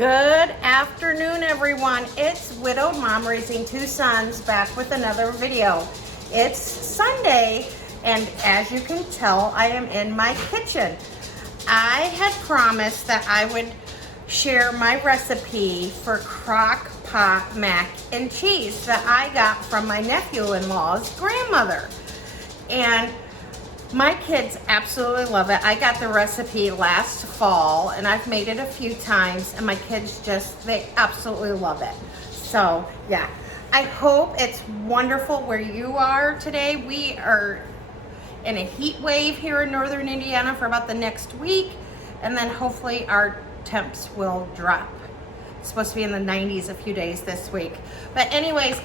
Good afternoon, everyone. It's Widowed Mom Raising Two Sons back with another video. It's Sunday, and as you can tell, I am in my kitchen. I had promised that I would share my recipe for Crockpot mac and cheese that I got from my nephew-in-law's grandmother. And my kids absolutely love it. I got the recipe last fall and I've made it a few times, and my kids they absolutely love it. So yeah, I hope it's wonderful where you are today. We are in a heat wave here in northern Indiana for about the next week, and then hopefully our temps will drop. It's supposed to be in the 90s a few days this week. But anyways,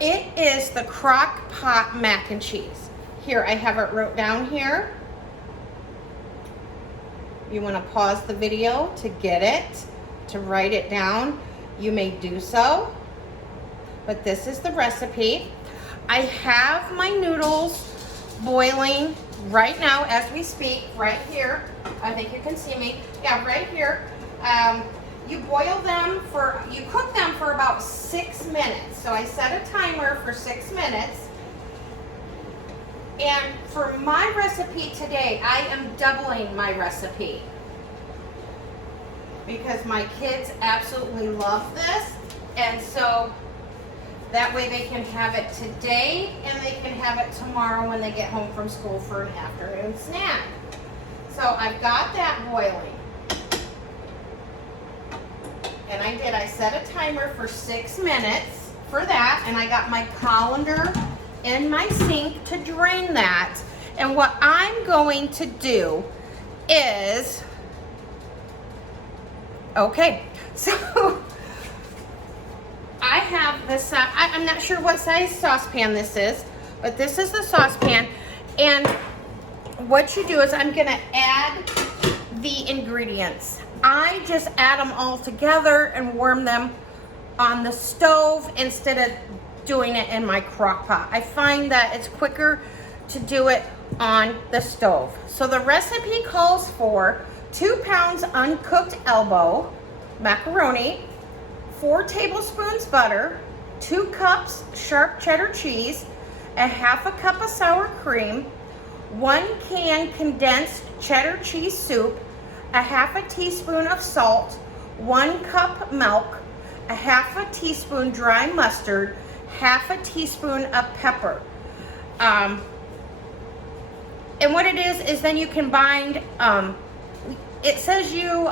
it is the Crockpot mac and cheese. Here, I have it wrote down here. You want to pause the video to get it, to write it down, you may do so. But this is the recipe. I have my noodles boiling right now as we speak, right here. I think you can see me. Yeah, right here. You cook them for about 6 minutes. So I set a timer for 6 minutes. And for my recipe today, I am doubling my recipe because my kids absolutely love this. And so that way they can have it today and they can have it tomorrow when they get home from school for an afternoon snack. So I've got that boiling. And I set a timer for 6 minutes for that, and I got my colander in my sink to drain that. And what I'm going to do is, okay, so I have this, I'm not sure what size saucepan this is, but this is the saucepan. And what you do is I'm gonna add the ingredients. I just add them all together and warm them on the stove instead of doing it in my crock pot. I find that it's quicker to do it on the stove. So the recipe calls for 2 pounds uncooked elbow macaroni, 4 tablespoons butter, 2 cups sharp cheddar cheese, a half a cup of sour cream, 1 can condensed cheddar cheese soup, a half a teaspoon of salt, 1 cup milk, a half a teaspoon dry mustard, half a teaspoon of pepper. And what it is then you can bind, it says you,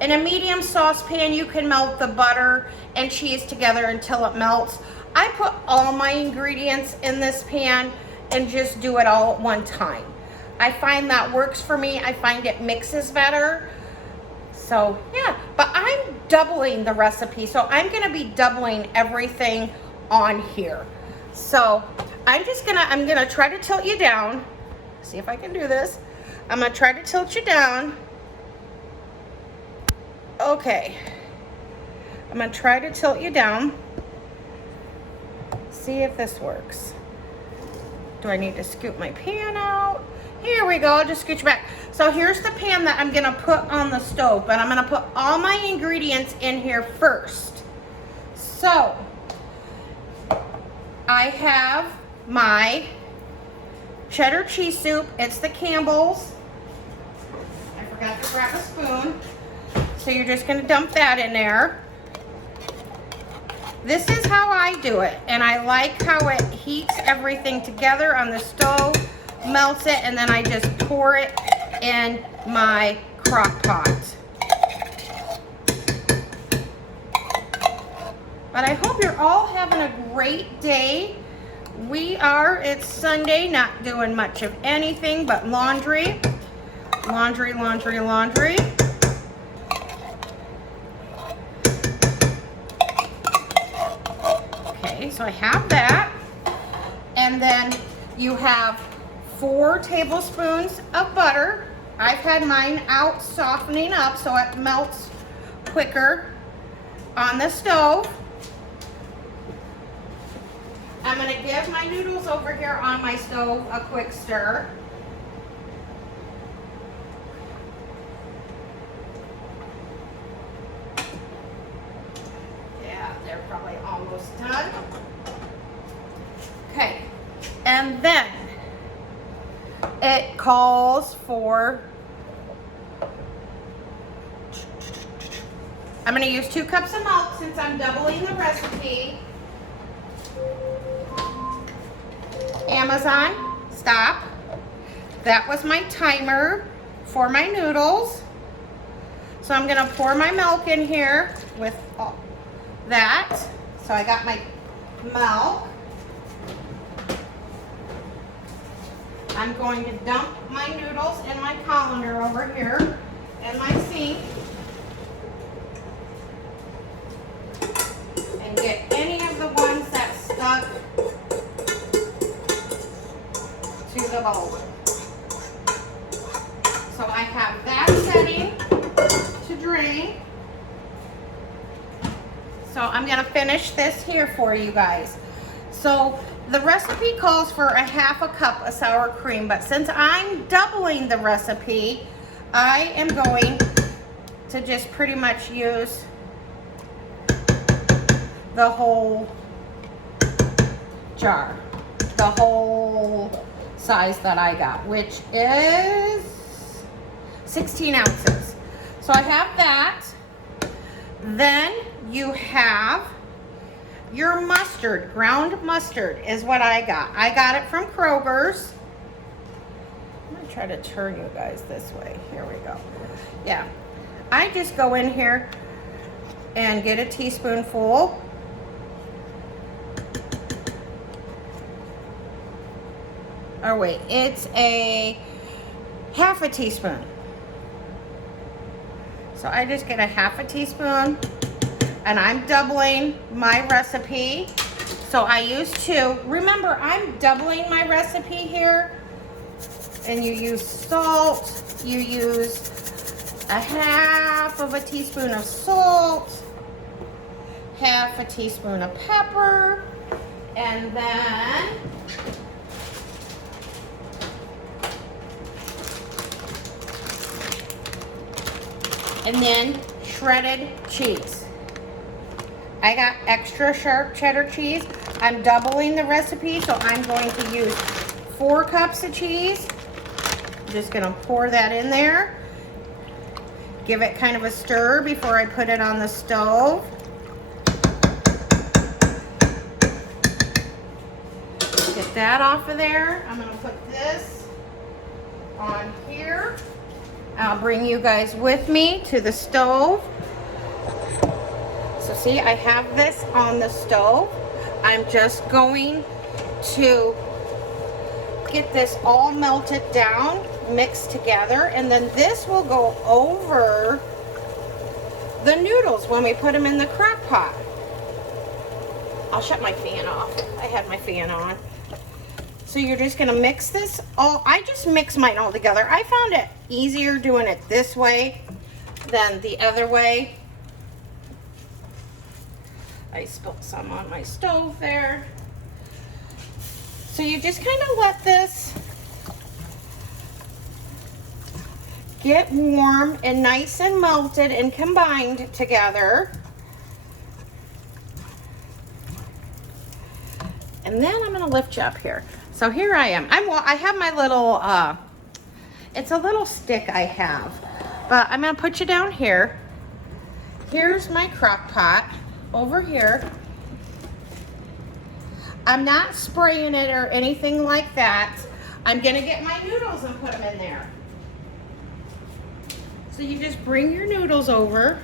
in a medium saucepan, you can melt the butter and cheese together until it melts. I put all my ingredients in this pan and just do it all at one time. I find that works for me. I find it mixes better. So yeah, but I'm doubling the recipe. So I'm gonna be doubling everything on here. So I'm gonna try to tilt you down. See if I can do this. I'm gonna try to tilt you down. Okay. I'm gonna try to tilt you down. See if this works. Do I need to scoop my pan out? Here we go, just scooch back. So here's the pan that I'm gonna put on the stove, but I'm gonna put all my ingredients in here first. So, I have my cheddar cheese soup. It's the Campbell's. I forgot to grab a spoon. So you're just gonna dump that in there. This is how I do it, and I like how it heats everything together on the stove, melts it, and then I just pour it in my crock pot. But I hope you're all having a great day. It's Sunday, not doing much of anything but laundry. Laundry, laundry, laundry. Okay, so I have that. And then you have 4 tablespoons of butter. I've had mine out softening up so it melts quicker on the stove. I'm gonna give my noodles over here on my stove a quick stir. almost done. Okay, and then it calls for, I'm going to use 2 cups of milk since I'm doubling the recipe. Amazon, stop. That was my timer for my noodles. So I'm going to pour my milk in here with that. So I got my milk. I'm going to dump my noodles in my colander over here in my sink. And get any of the ones that stuck to the bowl. So I have that setting to drain. So I'm going to finish this here for you guys. So the recipe calls for a 1/2 cup of sour cream, but since I'm doubling the recipe, I am going to just pretty much use the whole jar, the whole size that I got, which is 16 ounces. So I have that. Then you have your mustard. Ground mustard is what I got. I got it from Kroger's. I'm gonna try to turn you guys this way. Here we go. Yeah, I just go in here and get a teaspoonful. Oh wait, it's a 1/2 teaspoon. So I just get a 1/2 teaspoon, and I'm doubling my recipe. So I use 2. Remember, I'm doubling my recipe here. And you use salt, you use a 1/2 teaspoon of salt, 1/2 teaspoon of pepper, and then shredded cheese. I got extra sharp cheddar cheese. I'm doubling the recipe, so I'm going to use 4 cups of cheese. I'm just gonna pour that in there. Give it kind of a stir before I put it on the stove. Get that off of there. I'm gonna put this on here. I'll bring you guys with me to the stove. So see, I have this on the stove. I'm just going to get this all melted down, mixed together, and then this will go over the noodles when we put them in the crock pot. I'll shut my fan off. I had my fan on. So you're just gonna mix this all. I just mix mine all together. I found it easier doing it this way than the other way. I spilled some on my stove there. So you just kind of let this get warm and nice and melted and combined together. And then I'm gonna lift you up here. So here I am. I have my little, it's a little stick I have, but I'm gonna put you down here. Here's my crock pot over here. I'm not spraying it or anything like that. I'm gonna get my noodles and put them in there. So you just bring your noodles over,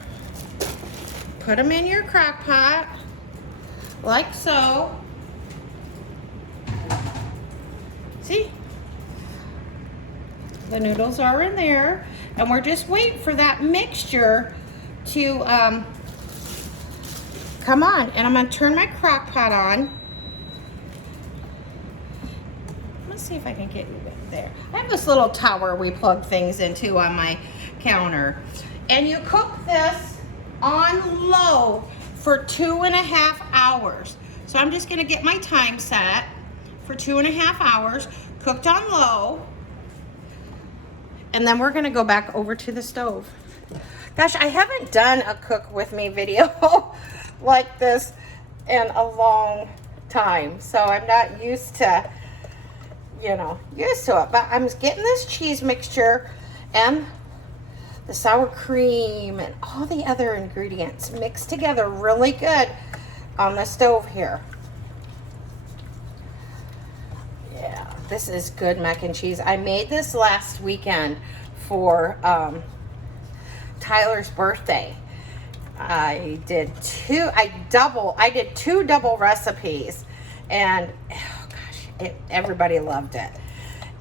put them in your crock pot, like so. See? The noodles are in there, and we're just waiting for that mixture to come on. And I'm gonna turn my crock pot on. Let's see if I can get you there. I have this little tower we plug things into on my counter. And you cook this on low for 2.5 hours. So I'm just gonna get my time set for 2.5 hours, cooked on low. And then we're gonna go back over to the stove. Gosh, I haven't done a cook with me video like this in a long time. So I'm not used to, you know, used to it. But I'm getting this cheese mixture and the sour cream and all the other ingredients mixed together really good on the stove here. Yeah, this is good mac and cheese. I made this last weekend for Tyler's birthday. I did two double recipes, and oh gosh, everybody loved it.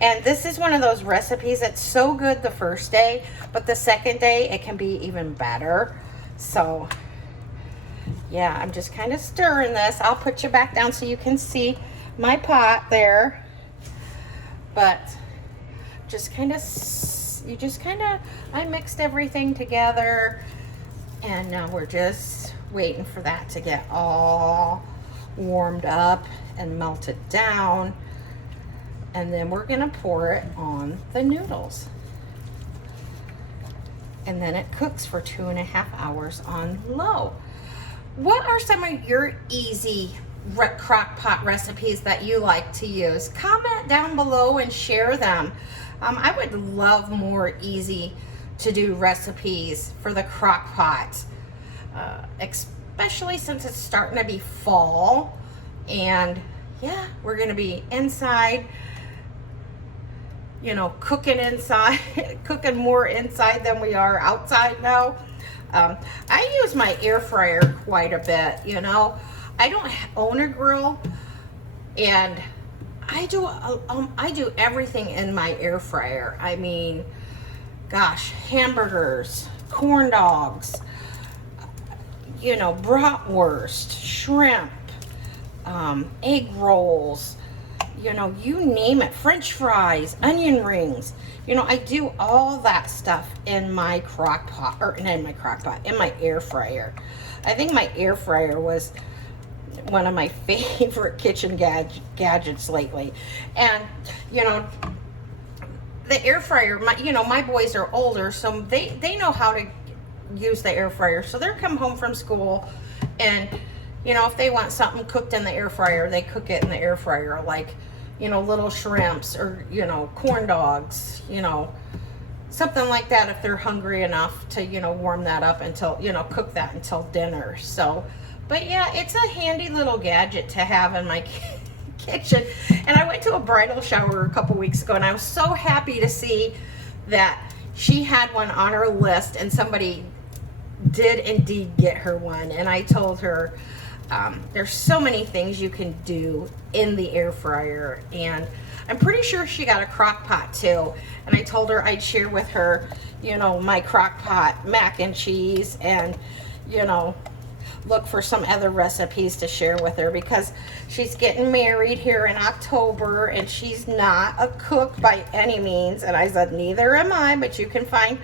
And this is one of those recipes that's so good the first day, but the second day it can be even better. So yeah, I'm just kind of stirring this. I'll put you back down so you can see my pot there. But I mixed everything together, and now we're just waiting for that to get all warmed up and melted down. And then we're gonna pour it on the noodles. And then it cooks for 2.5 hours on low. What are some of your easy crock pot recipes that you like to use? Comment down below and share them. I would love more easy to do recipes for the crock pot, especially since it's starting to be fall, and yeah, we're gonna be inside, you know, cooking inside, cooking more inside than we are outside now. I use my air fryer quite a bit, you know. I don't own a grill, and I do everything in my air fryer. I mean, gosh, hamburgers, corn dogs, you know, bratwurst, shrimp, egg rolls, you know, you name it, French fries, onion rings. You know, I do all that stuff in my crock pot, or in my air fryer. I think my air fryer was one of my favorite kitchen gadgets lately. And, you know, the air fryer, my boys are older, so they know how to use the air fryer. So they'll come home from school, and, you know, if they want something cooked in the air fryer, they cook it in the air fryer, like, you know, little shrimps, or, you know, corn dogs, you know, something like that, if they're hungry enough to, you know, warm that up until, you know, cook that until dinner. So, but yeah, it's a handy little gadget to have in my kitchen. And I went to a bridal shower a couple weeks ago, and I was so happy to see that she had one on her list, and somebody did indeed get her one. And I told her, there's so many things you can do in the air fryer, and I'm pretty sure she got a crock pot too. And I told her I'd share with her, you know, my crock pot mac and cheese, and, you know, look for some other recipes to share with her, because she's getting married here in October, and she's not a cook by any means. And I said, neither am I, but you can find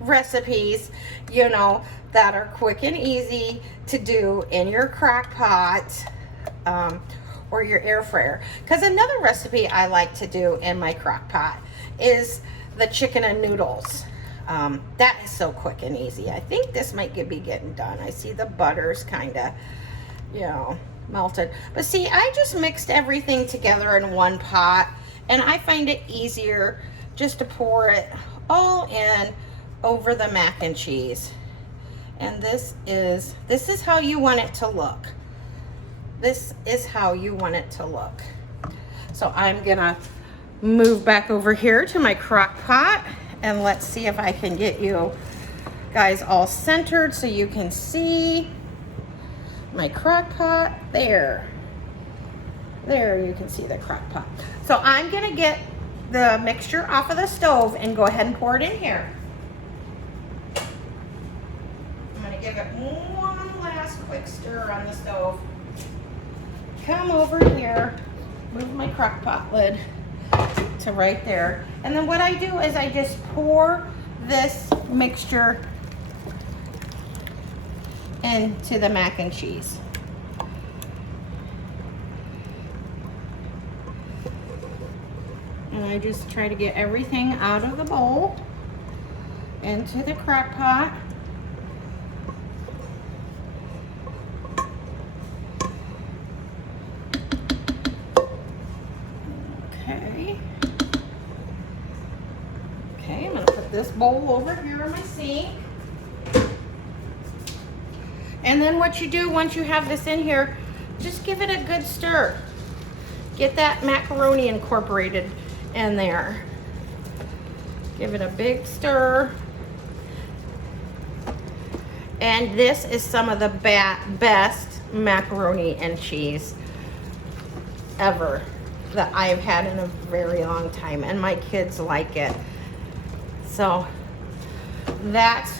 recipes, you know, that are quick and easy to do in your crock pot, or your air fryer. Because another recipe I like to do in my crock pot is the chicken and noodles. That is so quick and easy. I think this might be getting done. I see the butter's kind of, you know, melted. But see, I just mixed everything together in one pot, and I find it easier just to pour it all in over the mac and cheese. And this is how you want it to look. This is how you want it to look. So I'm gonna move back over here to my crock pot, and let's see if I can get you guys all centered so you can see my crock pot. There you can see the crock pot. So I'm gonna get the mixture off of the stove and go ahead and pour it in here. I'm gonna give it one last quick stir on the stove. Come over here, move my crock pot lid to right there. And then what I do is I just pour this mixture into the mac and cheese. And I just try to get everything out of the bowl into the crock pot. bowl over here in my sink. And then what you do once you have this in here, just give it a good stir. Get that macaroni incorporated in there. Give it a big stir. And this is some of the best macaroni and cheese ever that I've had in a very long time, and my kids like it. So that's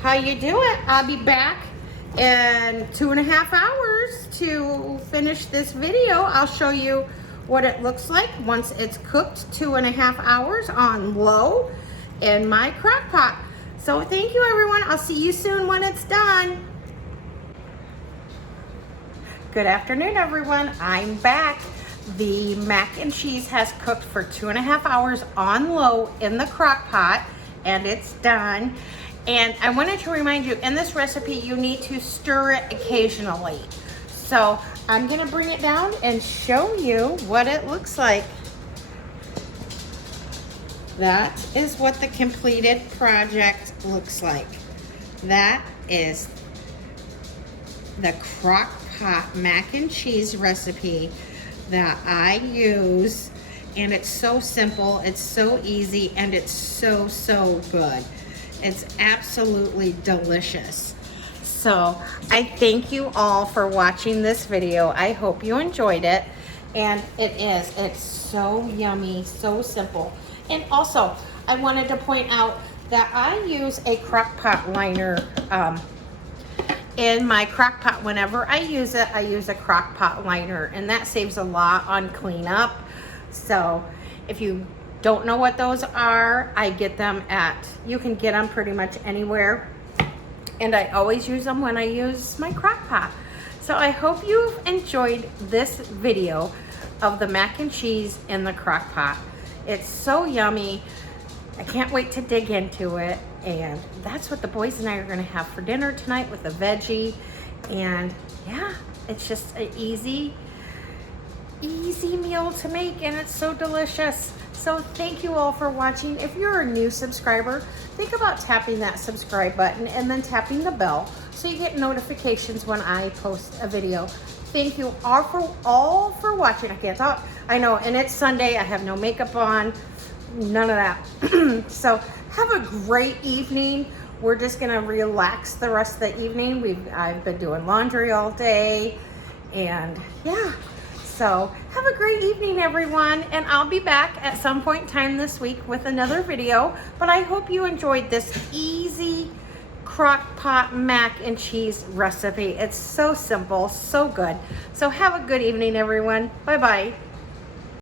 how you do it. I'll be back in 2.5 hours to finish this video. I'll show you what it looks like once it's cooked 2.5 hours on low in my crock pot. So thank you, everyone. I'll see you soon when it's done. Good afternoon, everyone. I'm back. The mac and cheese has cooked for 2.5 hours on low in the crock pot, and it's done. And I wanted to remind you, in this recipe, you need to stir it occasionally. So I'm gonna bring it down and show you what it looks like. That is what the completed project looks like. That is the crock pot mac and cheese recipe that I use, and it's so simple, it's so easy, and it's so good. It's absolutely delicious. So I thank you all for watching this video. I hope you enjoyed it, and it's so yummy, so simple. And also I wanted to point out that I use a crock pot liner in my crock pot. Whenever I use it, I use a crock pot liner, and that saves a lot on cleanup. So if you don't know what those are, I get them you can get them pretty much anywhere, and I always use them when I use my crock pot. So I hope you've enjoyed this video of the mac and cheese in the crock pot. It's so yummy. I can't wait to dig into it. And that's what the boys and I are gonna have for dinner tonight with a veggie. And yeah, it's just an easy meal to make, and it's so delicious. So thank you all for watching. If you're a new subscriber, think about tapping that subscribe button and then tapping the bell so you get notifications when I post a video. Thank you all for watching. I can't talk. I know, and it's Sunday. I have no makeup on, none of that. So have a great evening. We're just gonna relax the rest of the evening. I've been doing laundry all day, and yeah. So have a great evening, everyone, and I'll be back at some point in time this week with another video. But I hope you enjoyed this easy crock pot mac and cheese recipe. It's so simple, so good. So have a good evening, everyone. Bye-bye.